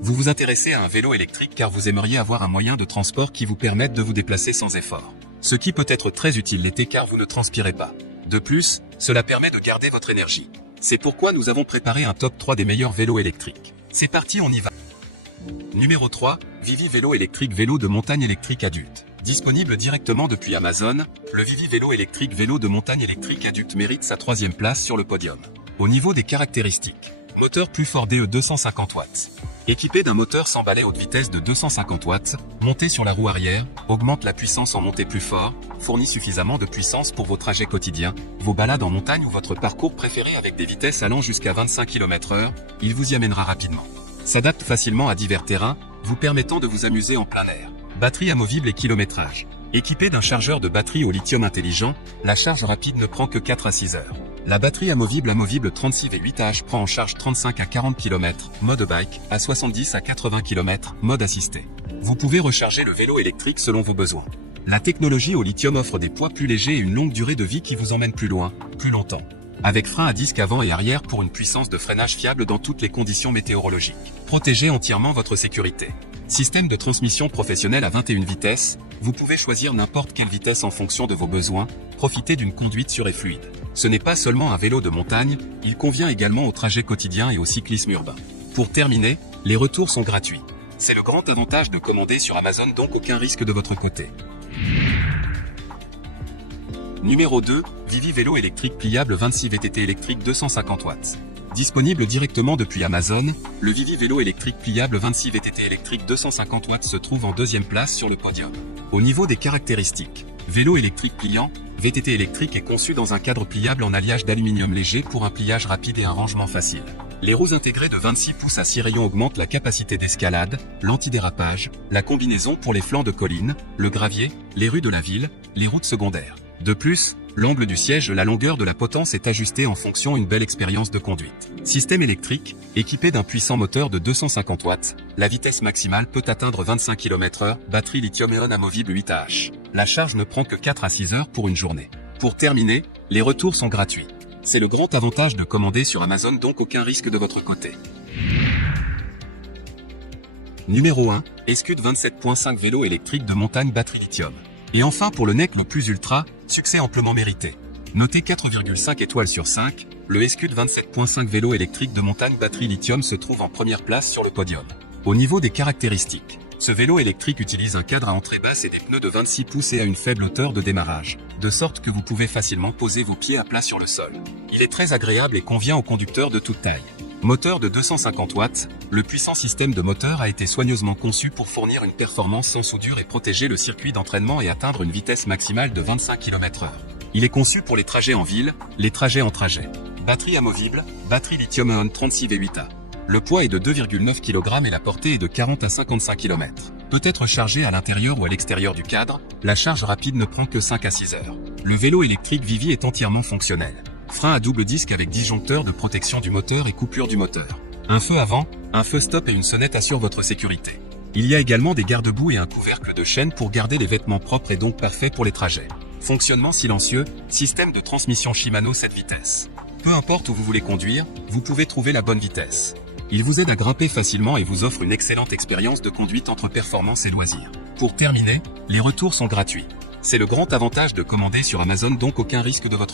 Vous vous intéressez à un vélo électrique car vous aimeriez avoir un moyen de transport qui vous permette de vous déplacer sans effort. Ce qui peut être très utile l'été car vous ne transpirez pas. De plus, cela permet de garder votre énergie. C'est pourquoi nous avons préparé un top 3 des meilleurs vélos électriques. C'est parti, on y va. Numéro 3, Vivi Vélo électrique, vélo de montagne électrique adulte. Disponible directement depuis Amazon, le Vivi Vélo électrique, vélo de montagne électrique adulte mérite sa 3e place sur le podium. Au niveau des caractéristiques, moteur plus fort DE 250 watts. Équipé d'un moteur sans balai haute vitesse de 250 watts, monté sur la roue arrière, augmente la puissance en montée plus fort, fournit suffisamment de puissance pour vos trajets quotidiens, vos balades en montagne ou votre parcours préféré avec des vitesses allant jusqu'à 25 km/h, il vous y amènera rapidement. S'adapte facilement à divers terrains, vous permettant de vous amuser en plein air. Batterie amovible et kilométrage. Équipé d'un chargeur de batterie au lithium intelligent, la charge rapide ne prend que 4 à 6 heures. La batterie amovible 36 V8H prend en charge 35 à 40 km, mode bike, à 70 à 80 km, mode assisté. Vous pouvez recharger le vélo électrique selon vos besoins. La technologie au lithium offre des poids plus légers et une longue durée de vie qui vous emmène plus loin, plus longtemps. Avec frein à disque avant et arrière pour une puissance de freinage fiable dans toutes les conditions météorologiques. Protégez entièrement votre sécurité. Système de transmission professionnel à 21 vitesses, vous pouvez choisir n'importe quelle vitesse en fonction de vos besoins, profitez d'une conduite sûre et fluide. Ce n'est pas seulement un vélo de montagne, il convient également au trajet quotidien et au cyclisme urbain. Pour terminer, les retours sont gratuits. C'est le grand avantage de commander sur Amazon, donc aucun risque de votre côté. Numéro 2, Vivi Vélo électrique pliable 26 VTT électrique 250 watts. Disponible directement depuis Amazon, le Vivi Vélo électrique pliable 26 VTT électrique 250 watts se trouve en 2e place sur le podium. Au niveau des caractéristiques, vélo électrique pliant, VTT électrique est conçu dans un cadre pliable en alliage d'aluminium léger pour un pliage rapide et un rangement facile. Les roues intégrées de 26 pouces à 6 rayons augmentent la capacité d'escalade, l'antidérapage, la combinaison pour les flancs de collines, le gravier, les rues de la ville, les routes secondaires. De plus, l'angle du siège, la longueur de la potence est ajustée en fonction d'une belle expérience de conduite. Système électrique, équipé d'un puissant moteur de 250 watts, la vitesse maximale peut atteindre 25 km/h, batterie lithium-ion amovible 8Ah. La charge ne prend que 4 à 6 heures pour une journée. Pour terminer, les retours sont gratuits. C'est le grand avantage de commander sur Amazon, donc aucun risque de votre côté. Numéro 1, Escud 27.5 vélo électrique de montagne batterie lithium. Et enfin pour le NEC le plus ultra, succès amplement mérité. Noté 4,5 étoiles sur 5, le Escud 27.5 vélo électrique de montagne batterie lithium se trouve en première place sur le podium. Au niveau des caractéristiques, ce vélo électrique utilise un cadre à entrée basse et des pneus de 26 pouces et à une faible hauteur de démarrage, de sorte que vous pouvez facilement poser vos pieds à plat sur le sol. Il est très agréable et convient aux conducteurs de toute taille. Moteur de 250 watts, le puissant système de moteur a été soigneusement conçu pour fournir une performance sans soudure et protéger le circuit d'entraînement et atteindre une vitesse maximale de 25 km/h. Il est conçu pour les trajets en ville, les trajets en trajet. Batterie amovible, batterie lithium-ion 36 V8A. Le poids est de 2,9 kg et la portée est de 40 à 55 km. Peut être chargé à l'intérieur ou à l'extérieur du cadre, la charge rapide ne prend que 5 à 6 heures. Le vélo électrique Vivi est entièrement fonctionnel. Frein à double disque avec disjoncteur de protection du moteur et coupure du moteur. Un feu avant, un feu stop et une sonnette assurent votre sécurité. Il y a également des garde-boue et un couvercle de chaîne pour garder les vêtements propres et donc parfait pour les trajets. Fonctionnement silencieux, système de transmission Shimano 7 vitesses. Peu importe où vous voulez conduire, vous pouvez trouver la bonne vitesse. Il vous aide à grimper facilement et vous offre une excellente expérience de conduite entre performance et loisirs. Pour terminer, les retours sont gratuits. C'est le grand avantage de commander sur Amazon, donc aucun risque de votre